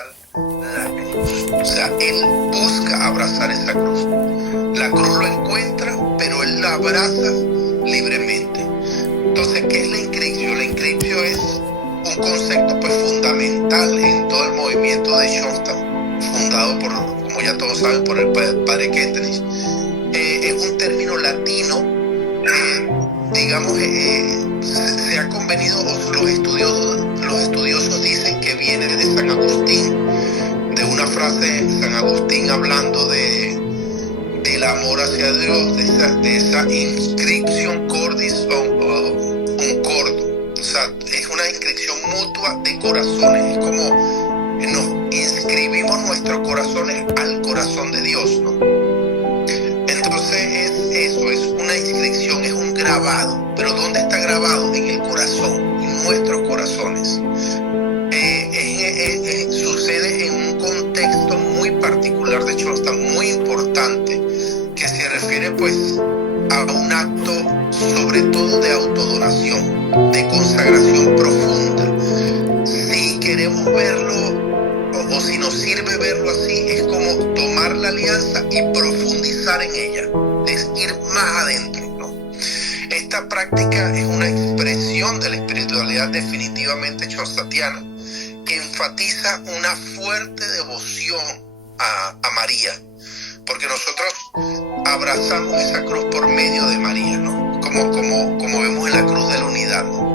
especial la cruz. O sea, él busca abrazar esa cruz. La cruz lo encuentra, pero él la abraza libremente. Entonces, ¿qué es la inscripción? La inscripción es un concepto pues fundamental en todo el movimiento de Schoenstatt, fundado por, como ya todos saben, por el padre Kentenich. Es un término latino, digamos, se ha convenido, los estudiosos dicen que viene de San Agustín, de una frase de San Agustín hablando del amor hacia Dios, de esa inscripción cordis un cordo. O sea, es una inscripción mutua de corazones, es como nos inscribimos nuestros corazones al corazón de Dios, ¿no? Entonces es eso, es una inscripción, es un grabado. Pero ¿dónde está grabado? En el corazón, en nuestros corazones. Sucede en un contexto muy particular, de hecho está muy importante, que se refiere pues a un acto sobre todo de autodonación, de consagración profunda. Si queremos verlo o si nos sirve verlo así, es como tomar la alianza y profundizar en ella, es ir más adentro, ¿no? Esta práctica es una expresión de la espiritualidad definitivamente schoenstattiana, que enfatiza una fuerte devoción a María, porque nosotros abrazamos esa cruz por medio de María, ¿no? Como vemos en la cruz de la unidad, ¿no?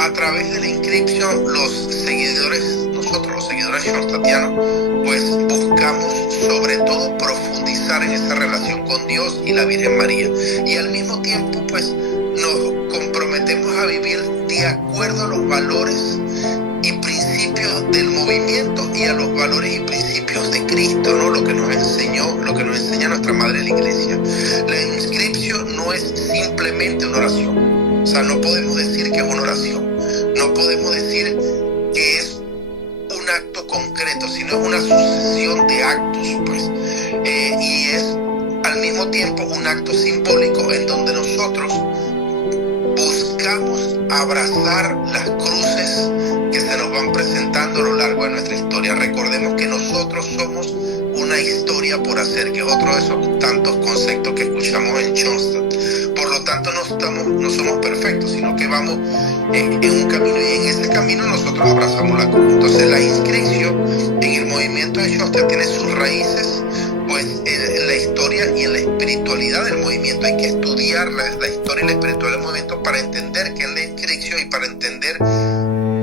A través de la inscripción, nosotros los seguidores schoenstattianos, pues buscamos sobre todo profundizar en esa relación con Dios y la Virgen María, y al mismo tiempo pues nos comprometemos a vivir de acuerdo a los valores y principios del movimiento y a los valores y principios de Cristo, ¿no? Lo que nos enseña nuestra Madre la Iglesia. La inscripción no es simplemente una oración. O sea, no podemos decir que es una oración. No podemos decir que es un acto concreto, sino es una sucesión de actos, pues. Y es al mismo tiempo un acto simbólico en donde nosotros buscamos abrazar las cruces que se nos van presentando a lo largo de nuestra historia. Recordemos que nosotros somos una historia por hacer, que es otro de esos tantos conceptos que escuchamos en Schoenstatt. Por lo tanto, no somos perfectos, sino que vamos en un camino, y en ese camino nosotros abrazamos la cruz. Entonces, la inscripción en el movimiento de Schoenstatt tiene sus raíces pues en la historia y en la espiritualidad del movimiento. Hay que estudiar la historia y la espiritualidad del movimiento para entender qué es la inscripción y para entender,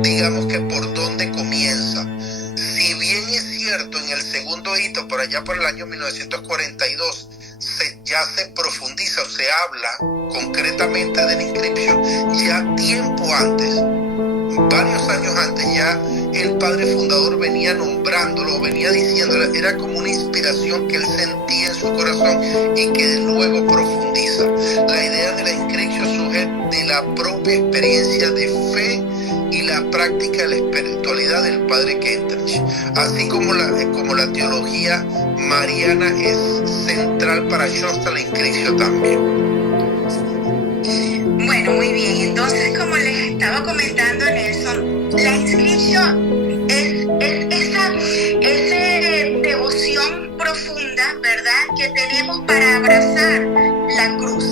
digamos, que por dónde comienza. Si bien es cierto, en el segundo hito, por allá por el año 1942, ya se profundiza o se habla concretamente de la inscripción, ya tiempo antes, varios años antes, ya el padre fundador venía nombrándolo, venía diciéndolo, era como una inspiración que él sentía en su corazón y que luego profundiza. La idea de la inscripción surge de la propia experiencia de fe y la práctica de la espiritualidad del padre Kentenich, así como la teología mariana es central para Schoenstatt, la inscripción también. Bueno, muy bien. Entonces, como les estaba comentando, Nelson, la inscripción es esa devoción profunda, ¿verdad?, que tenemos para abrazar la cruz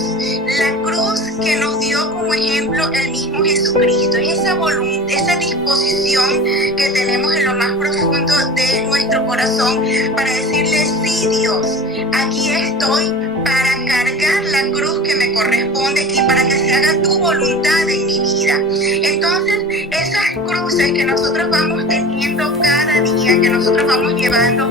que nos dio como ejemplo el mismo Jesucristo, y esa disposición que tenemos en lo más profundo de nuestro corazón para decirle: sí, Dios, aquí estoy para cargar la cruz que me corresponde y para que se haga tu voluntad en mi vida. Entonces, esas cruces que nosotros vamos teniendo cada día, que nosotros vamos llevando,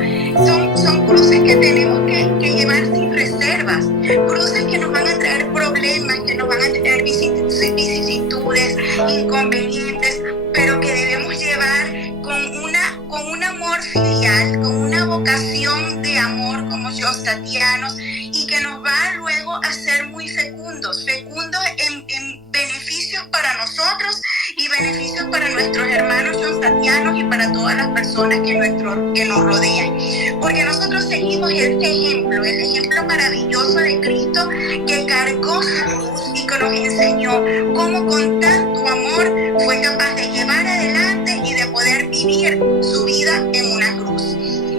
son cruces que tenemos que llevar sin reservas, cruces que nos van a traer problemas, que nos van a traer vicisitudes, inconvenientes, pero que debemos llevar con un amor filial, con una vocación de amor como schoenstattianos, y que nos va luego a ser muy fecundos en beneficios para nosotros y beneficios para nuestros hermanos schoenstattianos y para todas las personas que nos rodean. Porque nosotros seguimos el ejemplo maravilloso de Cristo, que cargó su cruz y que nos enseñó cómo con tanto amor fue capaz de llevar adelante y de poder vivir vivir su vida en una cruz.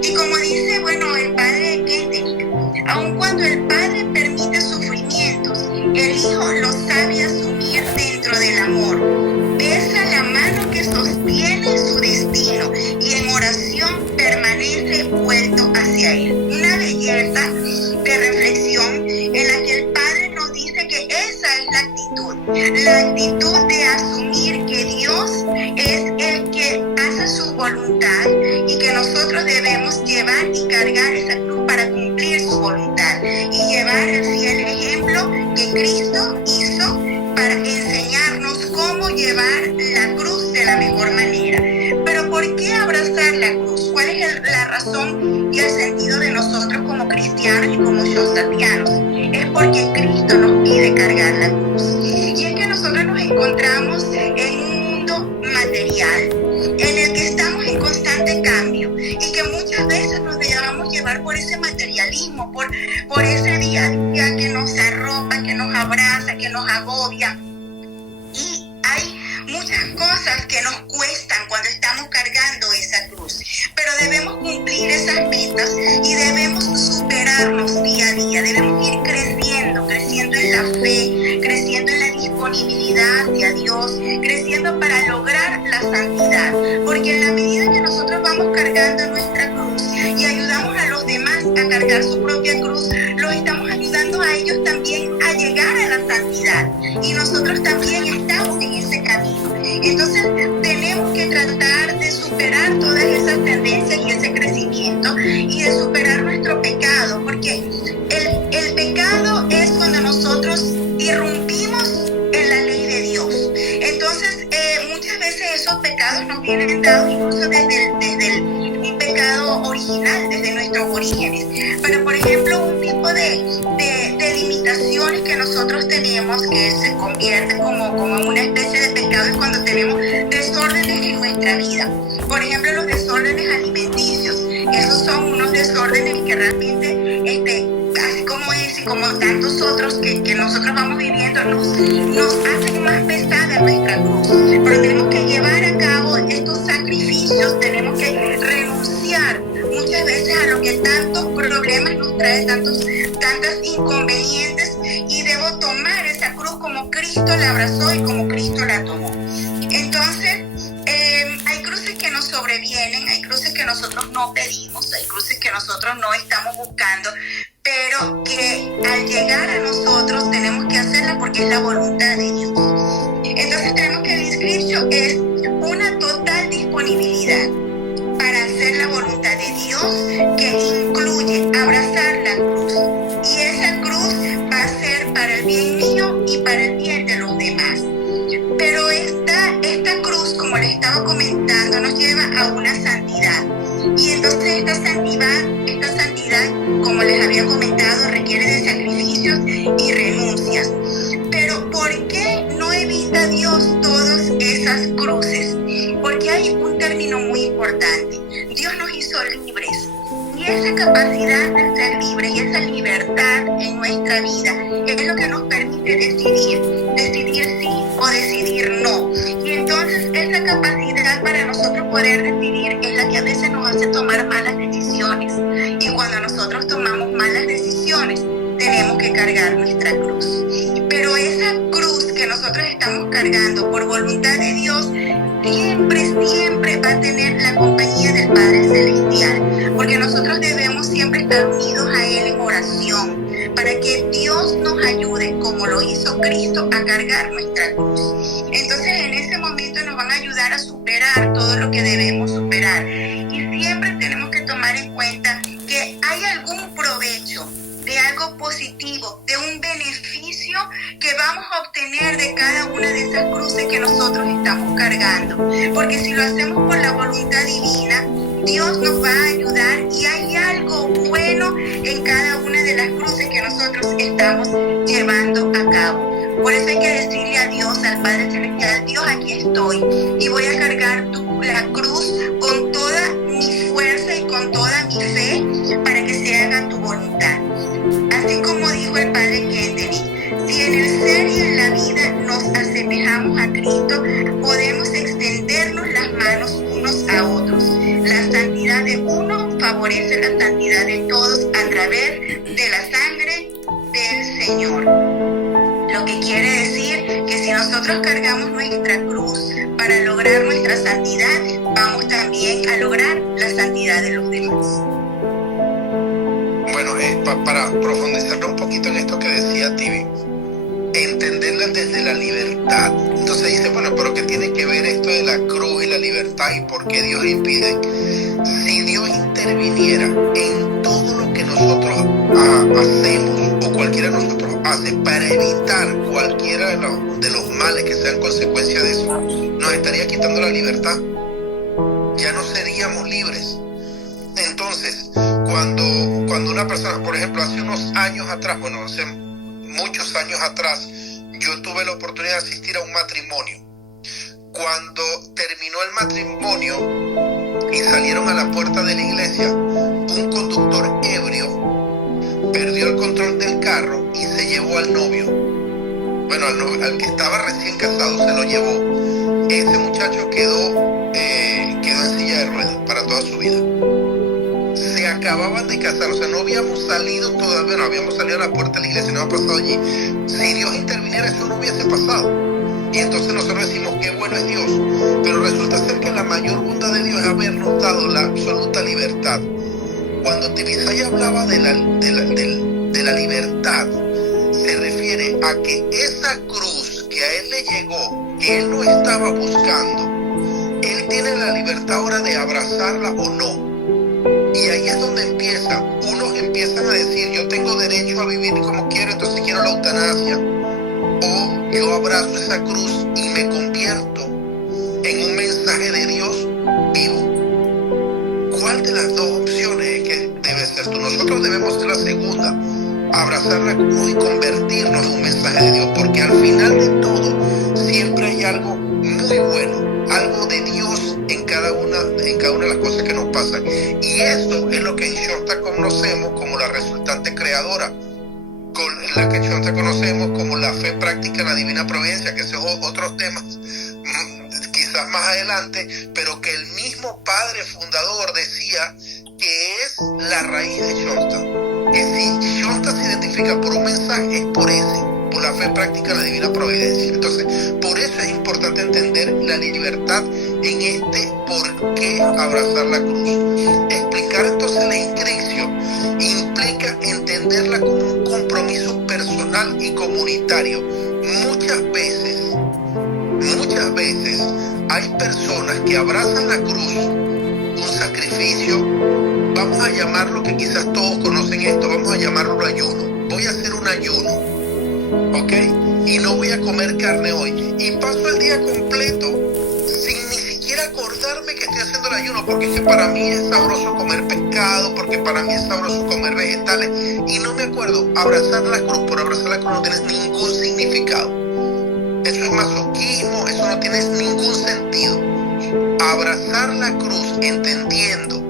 Y como dice, el padre Kendrick, aun cuando el padre permite sufrimientos, el hijo los sabe asumir dentro del amor. Besa la mano que sostiene su destino y en oración permanece vuelto hacia él. Una belleza de reflexión en la que el padre nos dice que esa es la actitud de asumir que Dios es el que hace su voluntad y que nosotros debemos llevar y cargar esa cruz para cumplir su voluntad y llevar el fiel ejemplo que Cristo hizo para enseñarnos cómo llevar la cruz de la mejor manera. Pero ¿por qué abrazar la cruz? ¿Cuál es la razón y el sentido de nosotros como cristianos y como shostatianos? Es porque Cristo nos pide cargar la cruz. Y es que nosotros nos encontramos en un mundo material en el que estamos en constante cambio y que muchas veces nos dejamos llevar por ese materialismo, por ese día a día que nos arropa, que nos abraza, que nos agobia. Y hay muchas cosas que nos cuestan cuando estamos cargando esa cruz, pero debemos cumplir esas metas y debemos superarnos día a día, debemos ir creciendo en la fe, creciendo en la disponibilidad hacia Dios, creciendo para lograr la santidad, porque en la medida que nosotros vamos cargando nuestra cruz y ayudamos a los demás a cargar su propia cruz, los estamos ayudando a ellos también a llegar a la santidad y nosotros también estamos en ese camino. Entonces tenemos que tratar de superar todas esas tendencias y ese crecimiento y de superar nuestro pecado, porque el pecado es cuando nosotros irrumpimos en la ley de Dios. Entonces muchas veces esos pecados nos vienen dados incluso desde un pecado original, desde nuestros orígenes. Pero por ejemplo, un tipo de limitaciones que nosotros tenemos que se convierte como una especie de pecado es cuando tenemos desórdenes en nuestra vida. Por ejemplo, los desórdenes alimenticios. Esos son unos desórdenes que realmente así como ese y como tantos otros que nosotros vamos viviendo nos hacen más pesada nuestra cruz, pero tenemos que llevar a cabo estos sacrificios, tenemos que renunciar muchas veces a lo que tantos problemas nos trae, tantas inconvenientes, y debo tomar esa cruz como Cristo la abrazó y como Cristo la tomó. Entonces hay cruces que nos sobrevienen, hay cruces que nosotros no pedimos, hay cruces que nosotros no estamos buscando, pero que al llegar a nosotros tenemos que hacerla porque es la voluntad de Dios. Entonces tenemos que el scripture es una total disponibilidad para hacer la voluntad de Dios, que incluye abrazar la cruz, y esa cruz va a ser para el bien mío y para el bien de los demás. Pero esta cruz, como les estaba comentando, nos lleva a una santidad. Y entonces esta santidad, como les había comentado, requiere de sacrificios y renuncias. Pero ¿por qué no evita Dios todas esas cruces? Porque hay un término muy importante. Dios nos hizo libres. Y esa capacidad de ser libres y esa libertad en nuestra vida es lo que nos permite decidir sí o decidir no. Y entonces esa capacidad para nosotros poder decidir es la que a veces nos hace tomar malas decisiones. Y cuando nosotros tomamos malas decisiones, tenemos que cargar nuestra cruz. Pero esa cruz que nosotros estamos cargando por voluntad de Dios, siempre va a tener la compañía del Padre Celestial, porque nosotros debemos siempre estar unidos a Él en oración, para que Dios nos ayude, como lo hizo Cristo, a cargar nuestra cruz. Entonces en ese momento nos van a ayudar a superar todo lo que debemos superar, y siempre tenemos que tomar en cuenta que hay algún provecho, de algo positivo, de un beneficio que vamos a obtener de cada una de esas cruces que nosotros estamos cargando. Porque si lo hacemos por la voluntad divina, Dios nos va a ayudar y hay algo bueno en cada una de las cruces que nosotros estamos llevando a cabo. Por eso hay que decirle a Dios, al Padre Celestial: Dios, aquí estoy y voy a cargar la cruz con toda mi fuerza y con toda mi fe para que se haga tu voluntad. Así como dijo el Padre Kennedy, si en el ser y en la vida nos asemejamos a Cristo, podemos extendernos las manos unos a otros. favorece la santidad de todos a través de la sangre del Señor. Lo que quiere decir que si nosotros cargamos nuestra cruz para lograr nuestra santidad, vamos también a lograr la santidad de los demás. Bueno, para profundizar un poquito en esto que decía Tibi, entenderla desde la libertad. Entonces dice, bueno, pero ¿qué tiene que ver esto de la cruz y la libertad y por qué Dios impide? Si Dios interviniera en todo lo que nosotros hacemos o cualquiera de nosotros hace para evitar cualquiera de los males que sean consecuencia de eso, nos estaría quitando la libertad. Ya no seríamos libres. Entonces, cuando una persona, por ejemplo, hace unos años atrás, bueno, hace muchos años atrás, yo tuve la oportunidad de asistir a un matrimonio. Cuando terminó el matrimonio y salieron a la puerta de la iglesia, un conductor ebrio perdió el control del carro y se llevó al novio. Bueno, al que estaba recién casado se lo llevó. Ese muchacho quedó en silla de ruedas para toda su vida. Se acababan de casar, o sea, no habíamos salido todavía, no habíamos salido a la puerta de la iglesia, no había pasado allí. Si Dios interviniera, eso no hubiese pasado. Y entonces nosotros decimos, qué bueno es Dios. Pero resulta ser que la mayor bondad de Dios es habernos dado la absoluta libertad. Cuando Tibisay hablaba de la libertad, se refiere a que esa cruz que a él le llegó, que él no estaba buscando, él tiene la libertad ahora de abrazarla o no. Y ahí es donde unos empiezan a decir, yo tengo derecho a vivir como quiero, entonces quiero la eutanasia. O yo abrazo esa cruz y me convierto en un mensaje de Dios vivo. ¿Cuál de las dos opciones es que debe ser tú? Nosotros debemos ser la segunda, abrazar la cruz y convertirnos en un mensaje de Dios, porque al final de todo siempre hay algo muy bueno, algo de Dios en cada una de las cosas que nos pasan. Y eso es lo que en Shonta conocemos como la resultante creadora, con la que en Shonta conocemos como la fe práctica en la divina providencia, que son otros temas quizás más adelante, pero que el mismo padre fundador decía que es la raíz de Shonta. Que si Shonta se identifica por un mensaje, es por la fe práctica en la divina providencia. Entonces, por eso es importante entender la libertad en por qué abrazar la cruz. Explicar entonces la inscripción implica entenderla como un compromiso personal y comunitario. Muchas veces hay personas que abrazan la cruz, un sacrificio, vamos a llamarlo, que quizás todos conocen esto, vamos a llamarlo ayuno. Voy a hacer un ayuno, ¿ok? Y no voy a comer carne hoy. Y paso el día completo sin ni siquiera acordarme que estoy haciendo el ayuno, porque es que para mí es sabroso comer pescado, porque para mí es sabroso comer vegetales, y no me acuerdo. Abrazar la cruz por abrazar la cruz no tiene ningún significado. Eso es masoquismo, eso no tiene ningún sentido. Abrazar la cruz entendiendo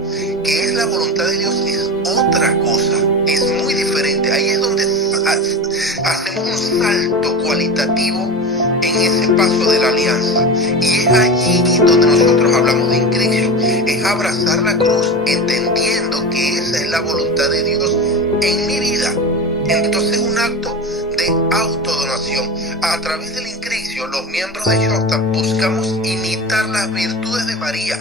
que es la voluntad de Dios es otra cosa, es muy diferente. Ahí es donde hacemos un salto cualitativo en ese paso de la alianza, y es allí donde nosotros hablamos de inscripción, es abrazar la cruz entendiendo que esa es la voluntad de Dios en mi vida. Entonces, un acto de autodonación. A través de la inscripción, los miembros de Shonta buscamos imitar las virtudes de María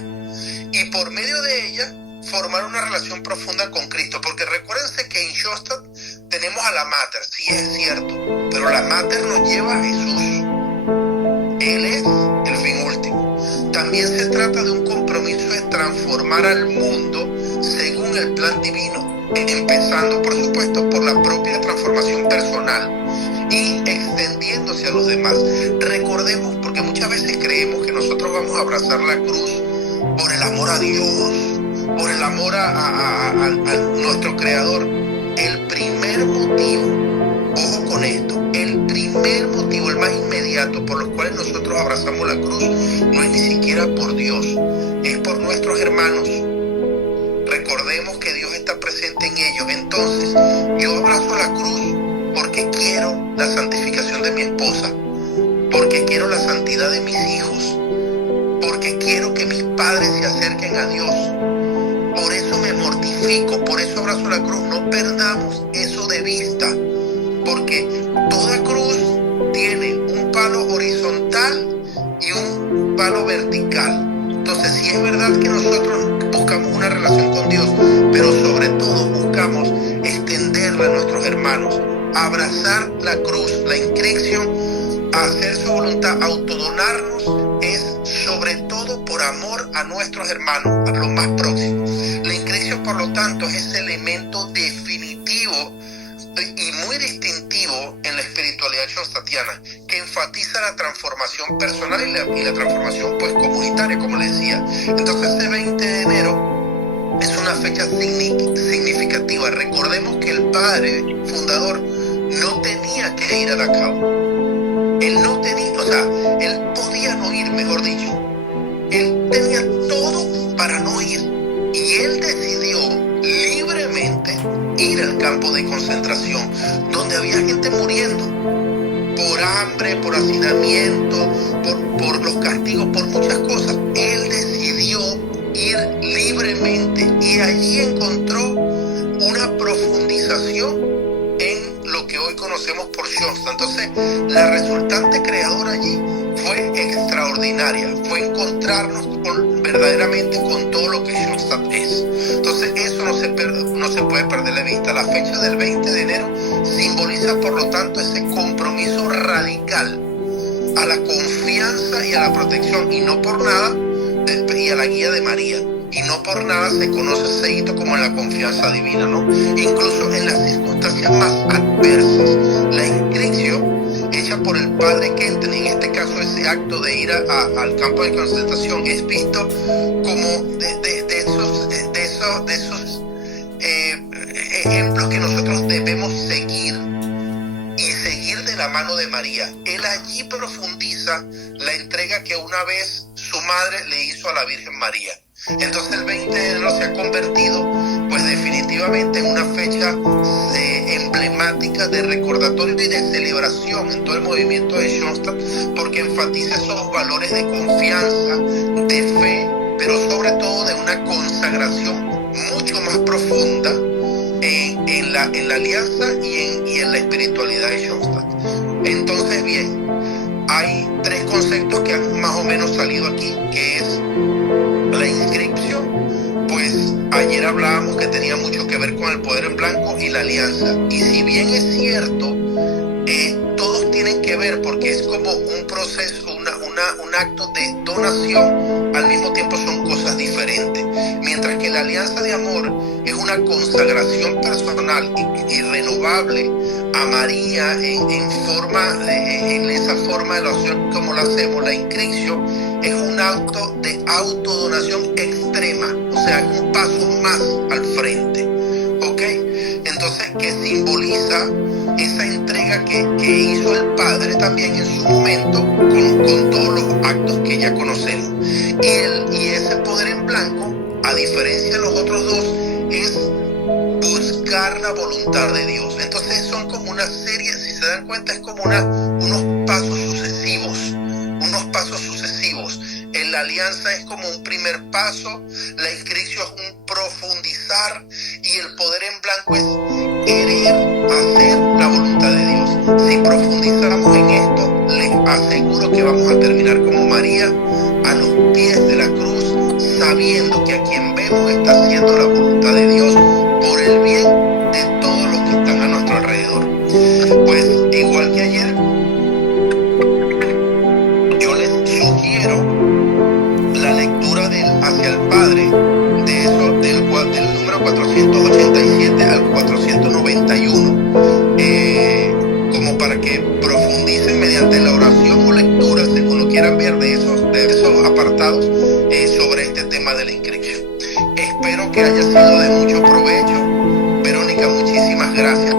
y por medio de ella formar una relación profunda con Cristo, porque recuérdense que en Shonta tenemos a la Mater, sí es cierto, pero la Mater nos lleva a Jesús. Él es el fin último. También se trata de un compromiso de transformar al mundo según el plan divino, empezando por supuesto por la propia transformación personal y extendiéndose a los demás. Recordemos, porque muchas veces creemos que nosotros vamos a abrazar la cruz por el amor a Dios, por el amor a nuestro Creador. El primer motivo, ojo con esto, el primer motivo, el más inmediato por los cuales nosotros abrazamos la cruz, no es ni siquiera por Dios, es por nuestros hermanos. Recordemos que Dios está presente en ellos. Entonces, yo abrazo la cruz porque quiero la santificación de mi esposa, porque quiero la santidad de mis hijos, porque quiero que mis padres se acerquen a Dios. Por eso me mortifico identifico, por eso abrazo la cruz. No perdamos eso de vista, porque toda cruz tiene un palo horizontal y un palo vertical. Entonces, sí es verdad que nosotros buscamos una relación con Dios, pero sobre todo buscamos extenderla a nuestros hermanos, abrazar la cruz, la inscripción, hacer su voluntad, autodonarnos, es sobre todo por amor a nuestros hermanos, a los más próximos. La inscripción, por lo tanto, es ese elemento definitivo y muy distintivo en la espiritualidad johnstatiana, que enfatiza la transformación personal y la transformación pues comunitaria, como les decía. Entonces, este 20 de enero es una fecha significativa. Recordemos que el padre fundador no tenía que ir a Dachau. Él no tenía, o sea, él podía no ir, mejor dicho. Él tenía todo para no ir. Y él decidió libremente ir al campo de concentración, donde había gente muriendo por hambre, por hacinamiento, por los castigos, por muchas cosas. Él decidió ir libremente y allí encontró una profundización en lo que hoy conocemos por Johnstown. Entonces, la resultante creadora allí fue extraordinaria, fue encontrarnos verdaderamente con todo lo que Johnstown es. Entonces, eso no se puede perder de vista. La fecha del 20 de enero simboliza, por lo tanto, ese compromiso radical a la confianza y a la protección, y no por nada, y a la guía de María. Y no por nada se conoce ese hito como la confianza divina, ¿no? Incluso en las circunstancias más adversas, la inscripción hecha por el padre Kenton, en este caso ese acto de ir al campo de concentración, es visto como de esos ejemplos que nosotros debemos seguir y seguir de la mano de María. Él allí profundiza la entrega que una vez su madre le hizo a la Virgen María. Entonces el 20 de enero se ha convertido pues definitivamente en una fecha emblemática de recordatorio y de celebración en todo el movimiento de Johnstown, porque enfatiza esos valores de confianza, de fe, pero sobre todo de una consagración mucho más profunda en la alianza y en la espiritualidad de Johnstown. Entonces, bien, hay tres conceptos que han más o menos salido aquí, que es la inscripción. Pues ayer hablábamos que tenía mucho que ver con el poder en blanco y la alianza, y si bien es cierto, todos tienen que ver porque es como un proceso, un acto de donación, al mismo tiempo son cosas diferentes. Mientras que la alianza de amor es una consagración personal y renovable a María en esa forma de la oración como la hacemos, la inscripción es un acto de autodonación extrema, o sea, un paso más al frente, ¿ok? Entonces, que simboliza esa entrega que hizo el Padre también en su momento con todos los actos que ya conocemos. Y ese poder en blanco, a diferencia de los otros dos, es buscar la voluntad de Dios. Entonces son como una serie, si se dan cuenta, es como unos pasos sucesivos. En la alianza es como un primer paso, la inscripción es un profundizar, y el poder en blanco es querer hacer la voluntad de Dios. Si profundizamos en esto, les aseguro que vamos a terminar como María, a los pies de la cruz, sabiendo que a quien vemos está haciendo la voluntad de Dios por el bien de todos los que están a nuestro alrededor. Pues igual que ayer, yo les sugiero la lectura hacia el Padre, del número 487 al 491, como para que profundicen mediante la oración o lectura, según lo quieran ver, de esos apartados, sobre este tema de la inscripción. Espero que haya sido de mucho provecho. Verónica, muchísimas gracias.